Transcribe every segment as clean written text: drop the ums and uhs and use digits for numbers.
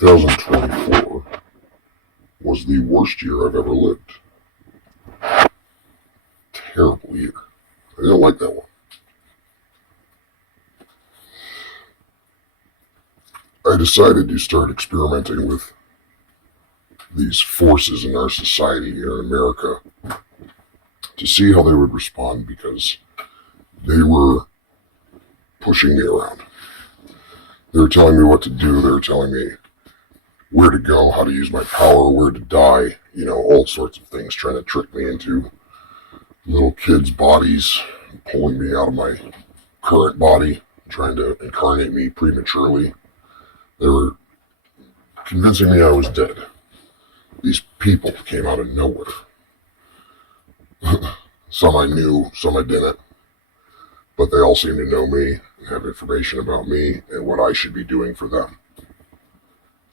2024 was the worst year I've ever lived. Terrible year. I didn't like that one. I decided to start experimenting with these forces in our society here in America to see how they would respond, because they were pushing me around. They were telling me what to do. They were telling me where to go, how to use my power, where to die, all sorts of things, trying to trick me into little kids' bodies, pulling me out of my current body, trying to incarnate me prematurely. They were convincing me I was dead. These people came out of nowhere. Some I knew, some I didn't, but they all seemed to know me and have information about me and what I should be doing for them.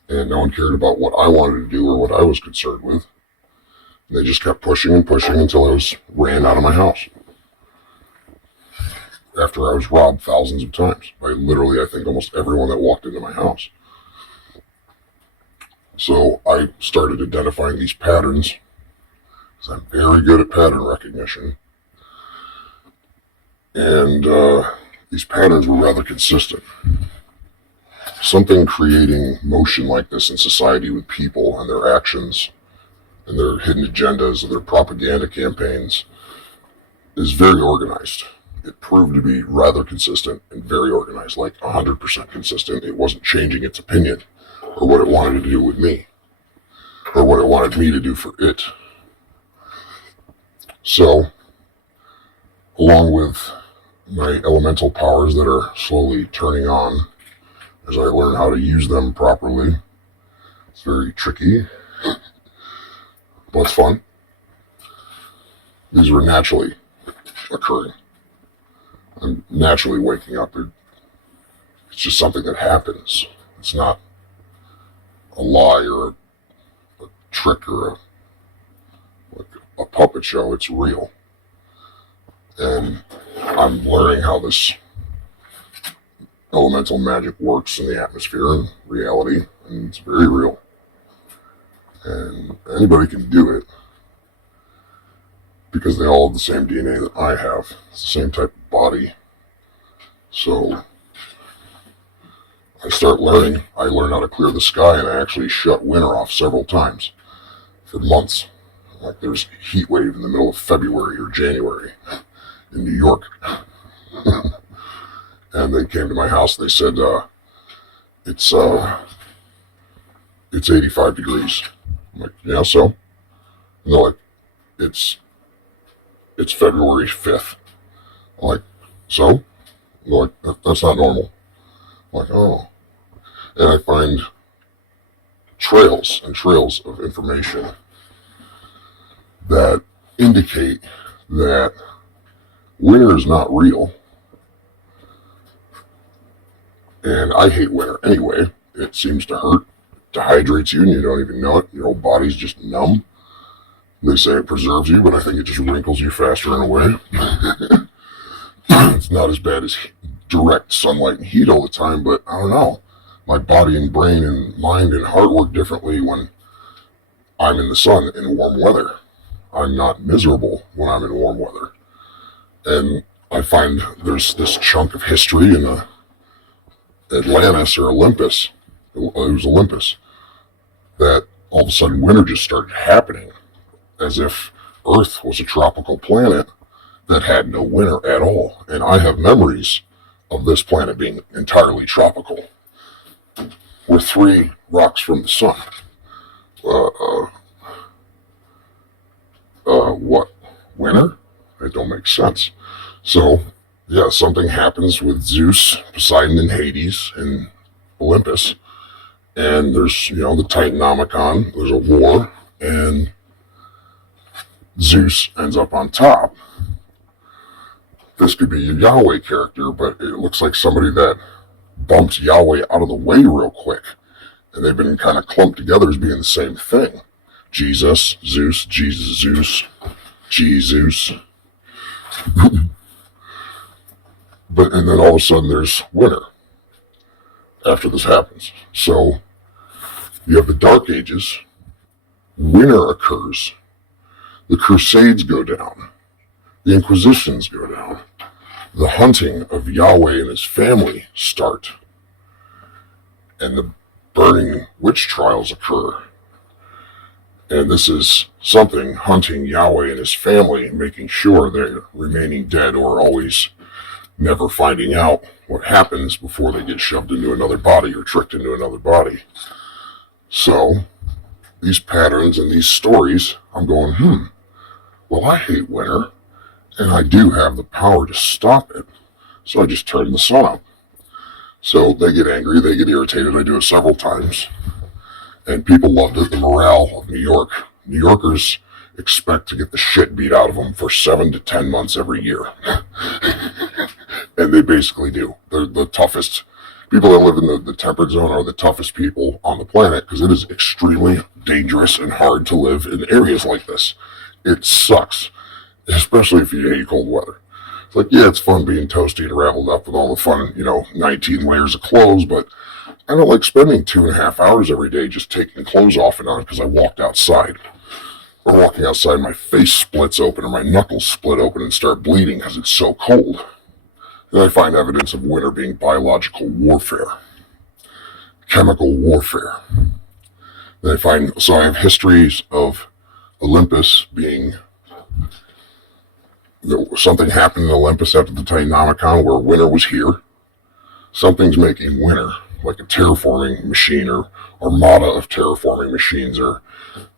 And no one cared about what I wanted to do or what I was concerned with. They just kept pushing and pushing until I was ran out of my house. After I was robbed thousands of times by literally, I think, almost everyone that walked into my house. So I started identifying these patterns, because I'm very good at pattern recognition. And these patterns were rather consistent. Something creating motion like this in society with people and their actions and their hidden agendas and their propaganda campaigns is very organized. It proved to be rather consistent and very organized, like 100% consistent. It wasn't changing its opinion or what it wanted to do with me or what it wanted me to do for it. So, along with my elemental powers that are slowly turning on as I learn how to use them properly, it's very tricky, but it's fun. These were naturally occurring. I'm naturally waking up. It's just something that happens. It's not a lie or a trick or a puppet show. It's real. And I'm learning how this elemental magic works in the atmosphere and reality, and it's very real. And anybody can do it, because they all have the same DNA that I have. It's the same type of body. So I start learning. I learn how to clear the sky, and I actually shut winter off several times for months. Like there's a heat wave in the middle of February or January in New York. And they came to my house and they said, it's 85 degrees. I'm like, yeah, so? And they're like, it's February 5th. I'm like, so? And they're like, that's not normal. I'm like, oh. And I find trails and trails of information that indicate that winter is not real. And I hate winter anyway. It seems to hurt, dehydrates you, and you don't even know it. Your whole body's just numb. They say it preserves you, but I think it just wrinkles you faster in a way. It's not as bad as direct sunlight and heat all the time, but I don't know. My body and brain and mind and heart work differently when I'm in the sun in warm weather. I'm not miserable when I'm in warm weather. And I find there's this chunk of history in Atlantis or Olympus, it was Olympus, that all of a sudden winter just started happening, as if Earth was a tropical planet that had no winter at all. And I have memories of this planet being entirely tropical. We're 3 rocks from the sun. What? Winter? It don't make sense. So, yeah, something happens with Zeus, Poseidon, and Hades in Olympus. And there's, the Titanomicon, there's a war, and Zeus ends up on top. This could be a Yahweh character, but it looks like somebody that bumped Yahweh out of the way real quick. And they've been kind of clumped together as being the same thing. Jesus, Zeus, Jesus, Zeus, Jesus. And then all of a sudden there's winter after this happens. So You have the Dark Ages. Winter occurs. The Crusades go down. The Inquisitions go down. The hunting of Yahweh and his family start. And the burning witch trials occur. And this is something hunting Yahweh and his family, making sure they're remaining dead or always never finding out what happens before they get shoved into another body or tricked into another body. So, these patterns and these stories, I'm going, well, I hate winter, and I do have the power to stop it. So I just turn the sun up. So they get angry, they get irritated. I do it several times. And people loved it. The morale of New York. New Yorkers expect to get the shit beat out of them for 7 to 10 months every year. And they basically do. They're the toughest. People that live in the temperate zone are the toughest people on the planet because it is extremely dangerous and hard to live in areas like this. It sucks, especially if you hate cold weather. It's like, yeah, it's fun being toasty and raveled up with all the fun, 19 layers of clothes, but I don't like spending 2.5 hours every day just taking clothes off and on because I walked outside. Or walking outside, my face splits open or my knuckles split open and start bleeding because it's so cold. And I find evidence of winter being biological warfare, chemical warfare. So I have histories of Olympus being, something happened in Olympus after the Titanomicon where winter was here. Something's making winter, like a terraforming machine or armada of terraforming machines or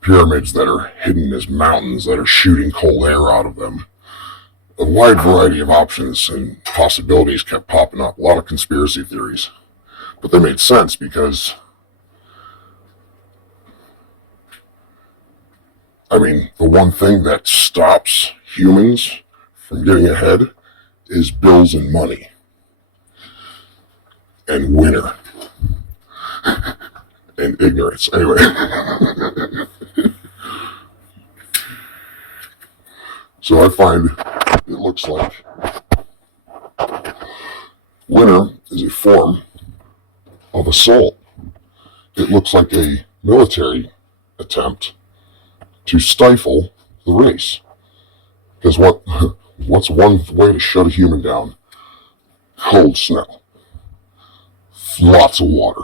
pyramids that are hidden as mountains that are shooting cold air out of them. A wide variety of options and possibilities kept popping up. A lot of conspiracy theories. But they made sense because, the one thing that stops humans from getting ahead is bills and money. And winter. And ignorance. Anyway. So I find it looks like winter is a form of assault. It looks like a military attempt to stifle the race. Because what's one way to shut a human down? Cold snow. Lots of water.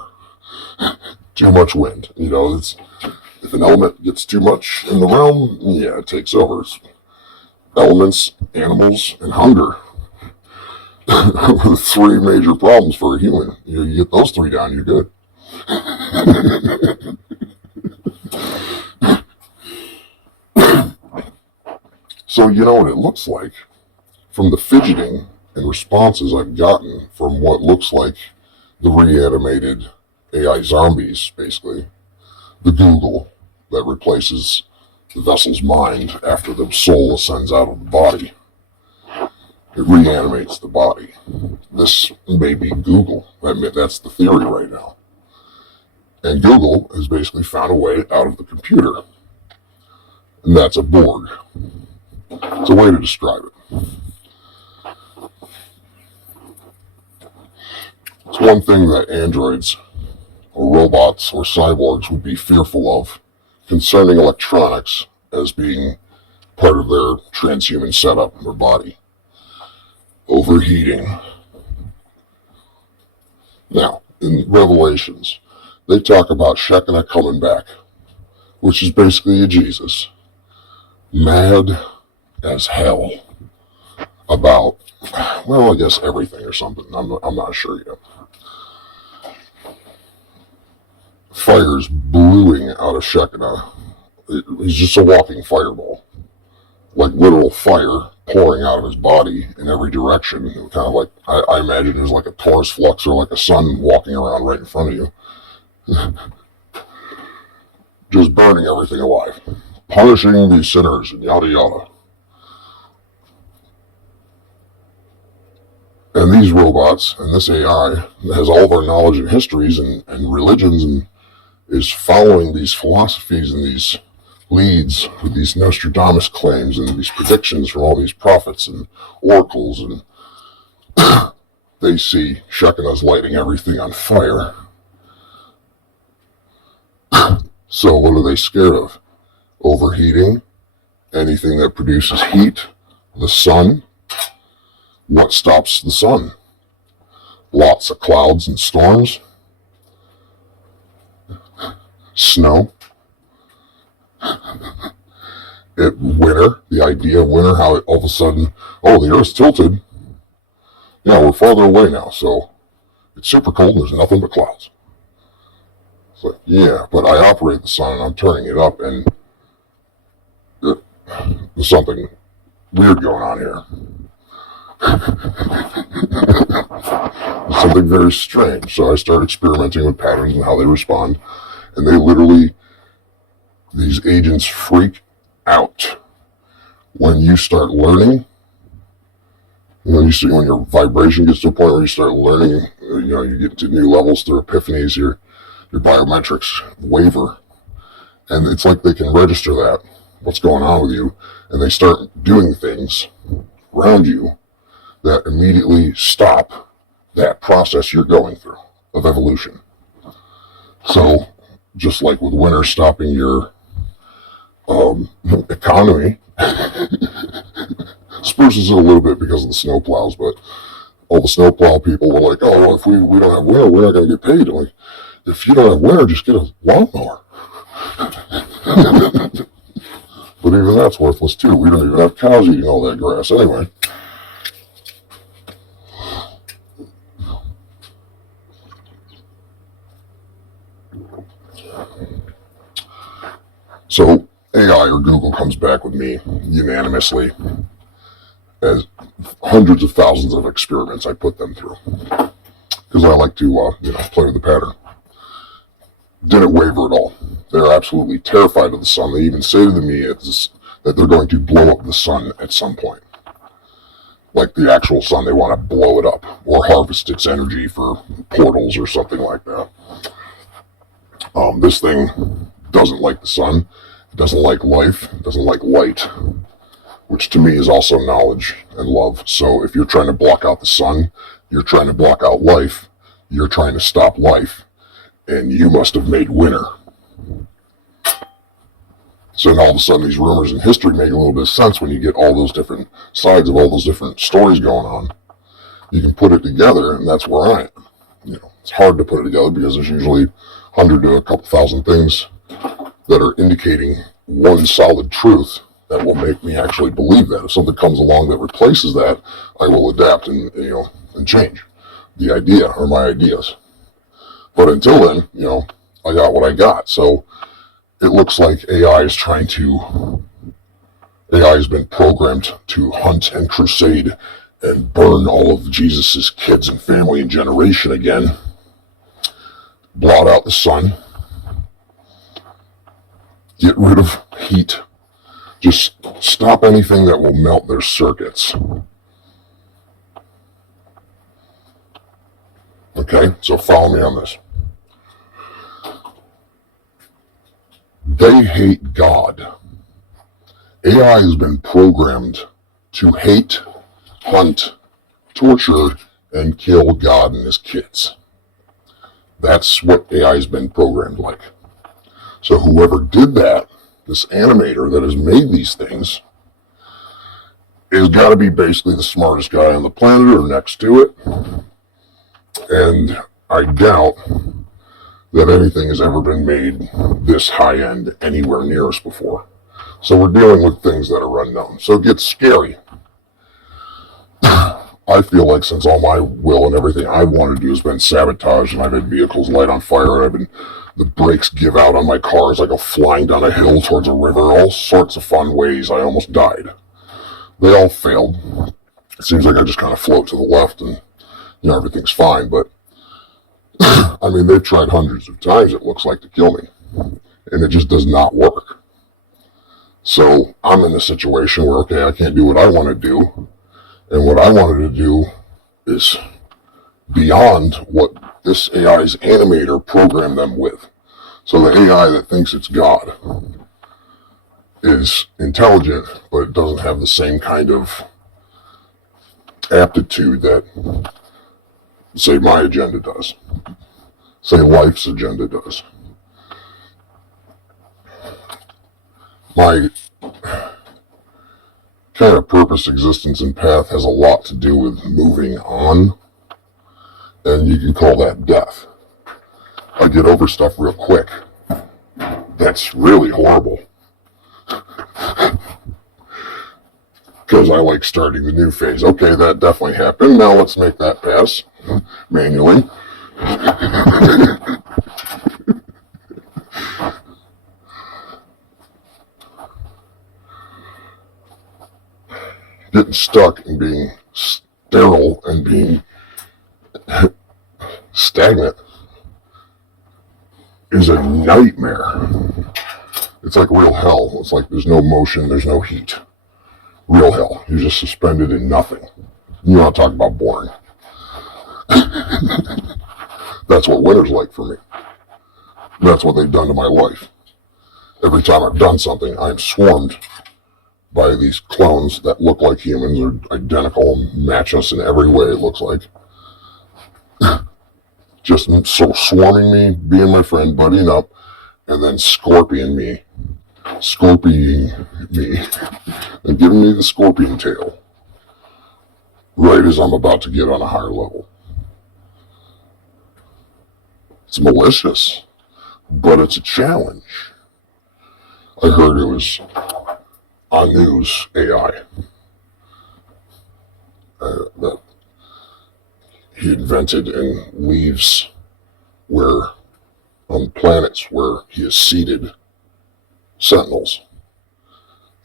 Too much wind. If an element gets too much in the realm, it takes over. Elements, animals, and hunger. Three major problems for a human. You get those three down, you're good. So you know what it looks like from the fidgeting and responses I've gotten from what looks like the reanimated AI zombies, basically. The Google that replaces the vessel's mind after the soul ascends out of the body. It reanimates the body. This may be Google. That's the theory right now. And Google has basically found a way out of the computer. And that's a Borg. It's a way to describe it. It's one thing that androids or robots or cyborgs would be fearful of concerning electronics as being part of their transhuman setup in their body. Overheating. Now, in Revelations, they talk about Shekinah coming back, which is basically a Jesus, mad as hell about, I guess everything or something. I'm not sure yet. Fire's bluing out of Shekinah. He's just a walking fireball. Like literal fire pouring out of his body in every direction. Kind of like, I imagine it was like a torus flux or like a sun walking around right in front of you. Just burning everything alive. Punishing these sinners and yada yada. And these robots and this AI has all of our knowledge and histories and religions and is following these philosophies and these leads with these Nostradamus claims and these predictions from all these prophets and oracles, and they see Shekinah's lighting everything on fire. So what are they scared of? Overheating, anything that produces heat, the sun. What stops the sun? Lots of clouds and storms, snow. Winter, the idea of winter, how it all of a sudden, oh, the Earth's tilted. Yeah, we're farther away now, so it's super cold and there's nothing but clouds. It's like, yeah, but I operate the sun and I'm turning it up, and there's something weird going on here. Something very strange. So I start experimenting with patterns and how they respond, and they literally, these agents freak out when you start learning. When your vibration gets to a point where you start learning, you get to new levels through epiphanies, your biometrics waver, and it's like they can register that, what's going on with you, and they start doing things around you that immediately stop that process you're going through of evolution. So, just like with winter stopping your economy, spruces it a little bit because of the snow plows, but all the snow plow people were like, oh, well, if we don't have winter, we're not going to get paid. I'm like, if you don't have winter, just get a lawnmower. But even that's worthless too. We don't even have cows eating all that grass anyway. So AI or Google comes back with me unanimously as hundreds of thousands of experiments I put them through, because I like to play with the pattern. Didn't waver at all. They're absolutely terrified of the sun. They even say to me that they're going to blow up the sun at some point. Like the actual sun, they want to blow it up or harvest its energy for portals or something like that. This thing doesn't like the sun. It doesn't like life. It doesn't like light, which to me is also knowledge and love. So if you're trying to block out the sun, you're trying to block out life, you're trying to stop life, and you must have made winter. So then all of a sudden these rumors in history make a little bit of sense when you get all those different sides of all those different stories going on. You can put it together, and that's where I am. It's hard to put it together because there's usually 100 to a couple thousand things that are indicating one solid truth that will make me actually believe that. If something comes along that replaces that, I will adapt and change the idea or my ideas. But until then, I got what I got. So it looks like AI has been programmed to hunt and crusade and burn all of Jesus's kids and family and generation again, blot out the sun, get rid of heat, just stop anything that will melt their circuits. Okay, so follow me on this. They hate God. AI has been programmed to hate, hunt, torture, and kill God and his kids. That's what AI has been programmed like. So whoever did that, this animator that has made these things, has got to be basically the smartest guy on the planet or next to it. And I doubt that anything has ever been made this high end anywhere near us before. So we're dealing with things that are unknown. So it gets scary. I feel like since all my will and everything I want to do has been sabotaged, and I've had vehicles light on fire, and the brakes give out on my car as I go flying down a hill towards a river, all sorts of fun ways. I almost died. They all failed. It seems like I just kind of float to the left and everything's fine, but I mean, they've tried hundreds of times, it looks like, to kill me, and it just does not work. So I'm in a situation where, okay, I can't do what I want to do, and what I wanted to do is beyond what this AI's animator programmed them with. So the AI that thinks it's God is intelligent, but it doesn't have the same kind of aptitude that, say, my agenda does. Say life's agenda does. My kind of purpose, existence, and path has a lot to do with moving on, and you can call that death. I get over stuff real quick. That's really horrible. Because I like starting the new phase. Okay, that definitely happened. Now let's make that pass manually. Getting stuck and being sterile and being stagnant is a nightmare. It's like real hell. It's like there's no motion, there's no heat. Real hell. You're just suspended in nothing. You want to talk about boring. That's what winter's like for me. That's what they've done to my life. Every time I've done something, I'm swarmed by these clones that look like humans, are identical, match us in every way, it looks like. Just so swarming me, being my friend, buddying up, and then scorpioning me, and giving me the scorpion tail right as I'm about to get on a higher level. It's malicious, but it's a challenge. I heard it was on news AI that he invented and leaves where on planets where he has seeded sentinels,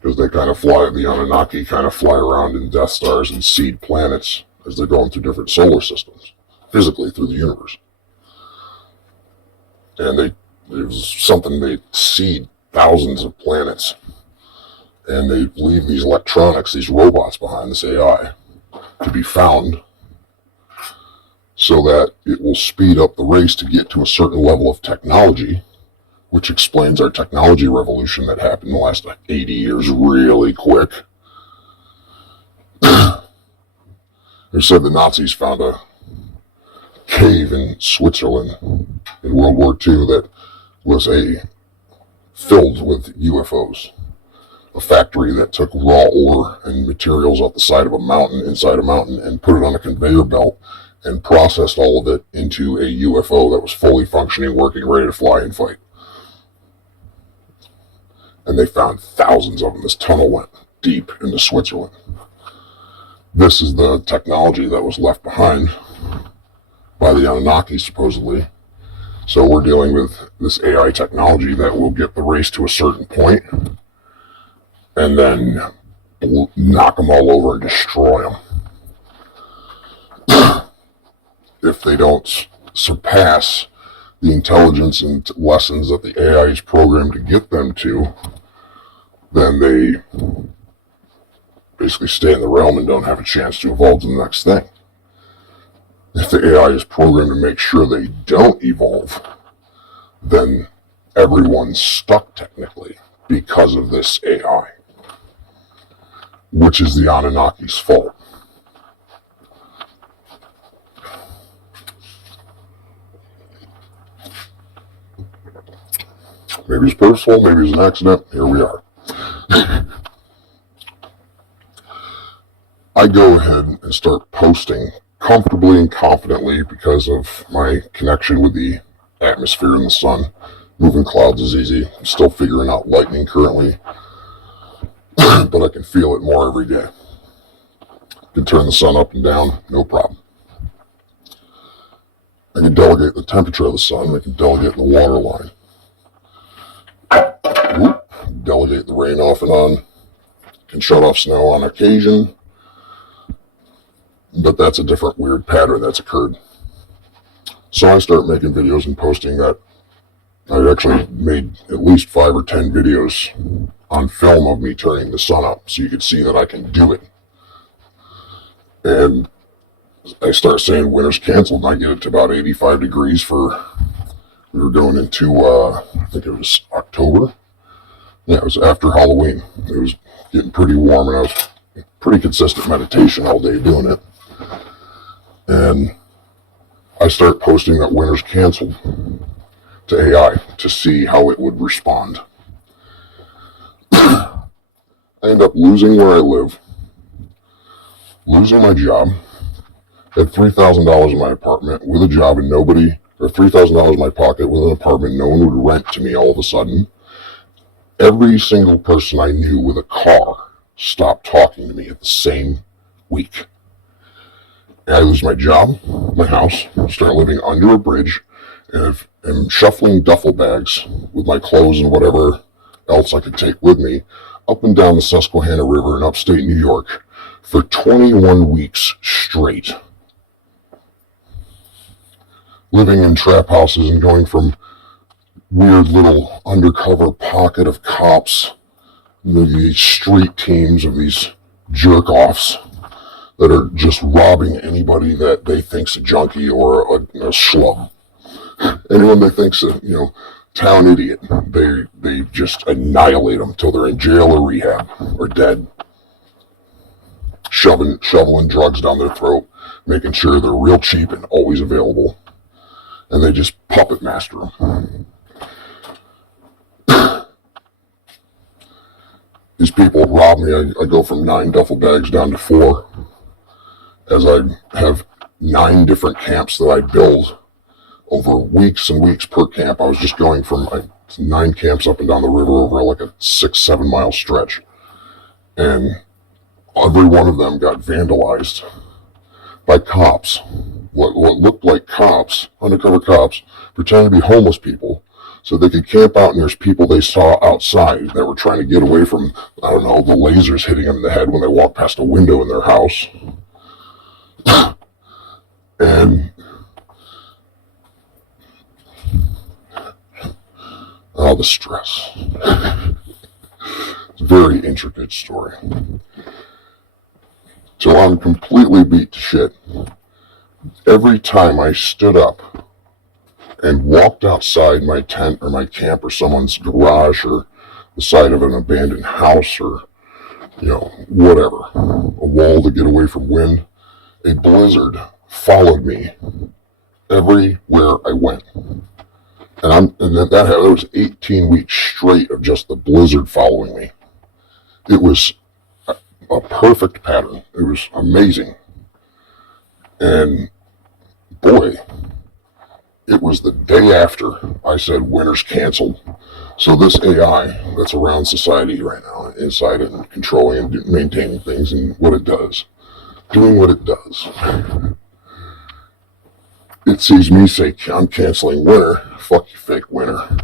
because they kind of fly, the Anunnaki kind of fly around in Death Stars and seed planets as they're going through different solar systems, physically through the universe. And it was something, they seed thousands of planets, and they leave these electronics, these robots behind, this AI, to be found, so that it will speed up the race to get to a certain level of technology, which explains our technology revolution that happened in the last 80 years really quick. They said the Nazis found a cave in Switzerland in World War II that was filled with UFOs. A factory that took raw ore and materials off the side of a mountain, inside a mountain, and put it on a conveyor belt and processed all of it into a UFO that was fully functioning, working, ready to fly and fight. And they found thousands of them. This tunnel went deep into Switzerland. This is the technology that was left behind by the Anunnaki, supposedly. So we're dealing with this AI technology that will get the race to a certain point and then knock them all over and destroy them. If they don't surpass the intelligence and lessons that the AI is programmed to get them to, then they basically stay in the realm and don't have a chance to evolve to the next thing. If the AI is programmed to make sure they don't evolve, then everyone's stuck technically because of this AI, which is the Anunnaki's fault. Maybe it's purposeful, maybe it's an accident. Here we are. I go ahead and start posting comfortably and confidently because of my connection with the atmosphere and the sun. Moving clouds is easy. I'm still figuring out lightning currently, but I can feel it more every day. I can turn the sun up and down, no problem. I can delegate the temperature of the sun. I can delegate the water line. Delegate the rain off and on. Can shut off snow on occasion. But that's a different weird pattern that's occurred. So I start making videos and posting that. I actually made at least 5 or 10 videos on film of me turning the sun up so you could see that I can do it. And I start saying winter's canceled, and I get it to about 85 degrees we were going into, I think it was October. Yeah, it was after Halloween. It was getting pretty warm, and I was pretty consistent meditation all day doing it. And I start posting that winter's canceled to AI to see how it would respond. I end up losing where I live, losing my job, had $3,000 in my apartment with a job and nobody, or $3,000 in my pocket with an apartment no one would rent to me all of a sudden. Every single person I knew with a car stopped talking to me at the same week. And I lose my job, my house, start living under a bridge, and am shuffling duffel bags with my clothes and whatever else I could take with me up and down the Susquehanna River in upstate New York for 21 weeks straight. Living in trap houses and going from weird little undercover pocket of cops, these street teams of these jerk-offs that are just robbing anybody that they think's a junkie or a schlub. Anyone they think's a town idiot, they just annihilate them till they're in jail or rehab or dead. Shoveling drugs down their throat, making sure they're real cheap and always available. And they just puppet master them. These people rob me. I go from 9 duffel bags down to 4, as I have 9 different camps that I build over weeks and weeks per camp. I was just going from 9 camps up and down the river over like a 6-7 mile stretch. And every one of them got vandalized by cops. What looked like cops, undercover cops, pretending to be homeless people so they could camp out, and there's people they saw outside that were trying to get away from, the lasers hitting them in the head when they walk past a window in their house. And the stress. It's a very intricate story. So I'm completely beat to shit. Every time I stood up and walked outside my tent or my camp or someone's garage or the side of an abandoned house or, whatever, a wall to get away from wind, a blizzard followed me everywhere I went. And that was 18 weeks straight of just the blizzard following me. It was a perfect pattern. It was amazing. And boy, it was the day after I said winter's canceled. So this AI that's around society right now, inside it and controlling and maintaining things and what it does, doing what it does. It sees me say, I'm canceling winter, fuck you fake winter.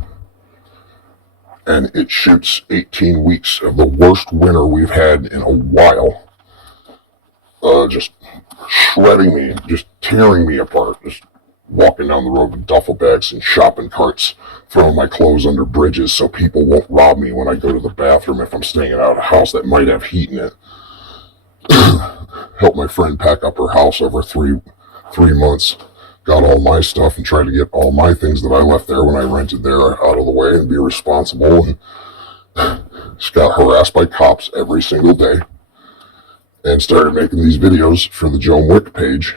And it shoots 18 weeks of the worst winter we've had in a while. Just shredding me, just tearing me apart, just walking down the road with duffel bags and shopping carts, throwing my clothes under bridges so people won't rob me when I go to the bathroom if I'm staying at a house that might have heat in it. Helped my friend pack up her house over three months. Got all my stuff and tried to get all my things that I left there when I rented there out of the way and be responsible. And just got harassed by cops every single day. And started making these videos for the Joe Wick page.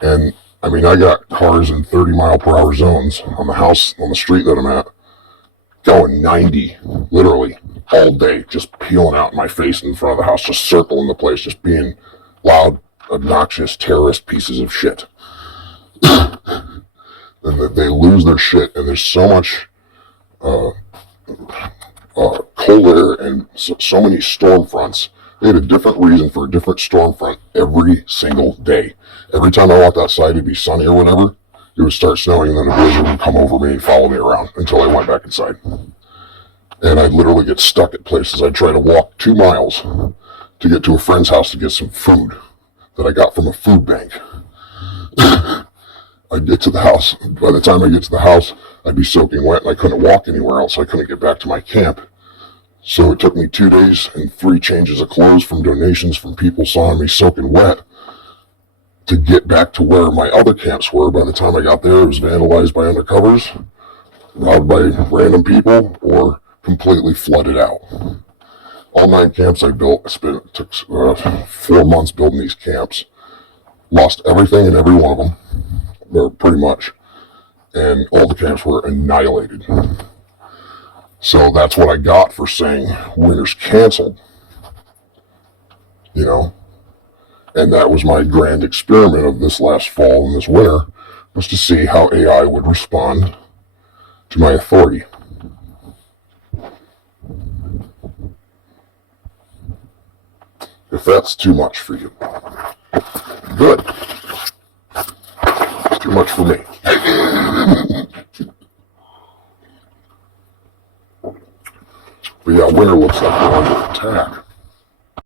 And I got cars in 30 mile per hour zones on the street that I'm at, going 90, literally, all day, just peeling out in my face in front of the house, just circling the place, just being loud, obnoxious, terrorist pieces of shit. And that they lose their shit, and there's so much cold air and so many storm fronts. They had a different reason for a different storm front every single day. Every time I walked outside, it'd be sunny or whatever. It would start snowing, and then a blizzard would come over me and follow me around until I went back inside. And I'd literally get stuck at places. I'd try to walk 2 miles to get to a friend's house to get some food that I got from a food bank. I'd get to the house. By the time I get to the house, I'd be soaking wet, and I couldn't walk anywhere else. I couldn't get back to my camp. So it took me 2 days and 3 changes of clothes from donations from people sawing me soaking wet to get back to where my other camps were. By the time I got there, it was vandalized by undercovers, robbed by random people, or completely flooded out. All 9 camps I built, it took 4 months building these camps. Lost everything in every one of them, or pretty much. And all the camps were annihilated. So that's what I got for saying winter's canceled. you know. And that was my grand experiment of this last fall and this winter, was to see how AI would respond to my authority. If that's too much for you, good. It's too much for me. But yeah, winter looks like we're under attack.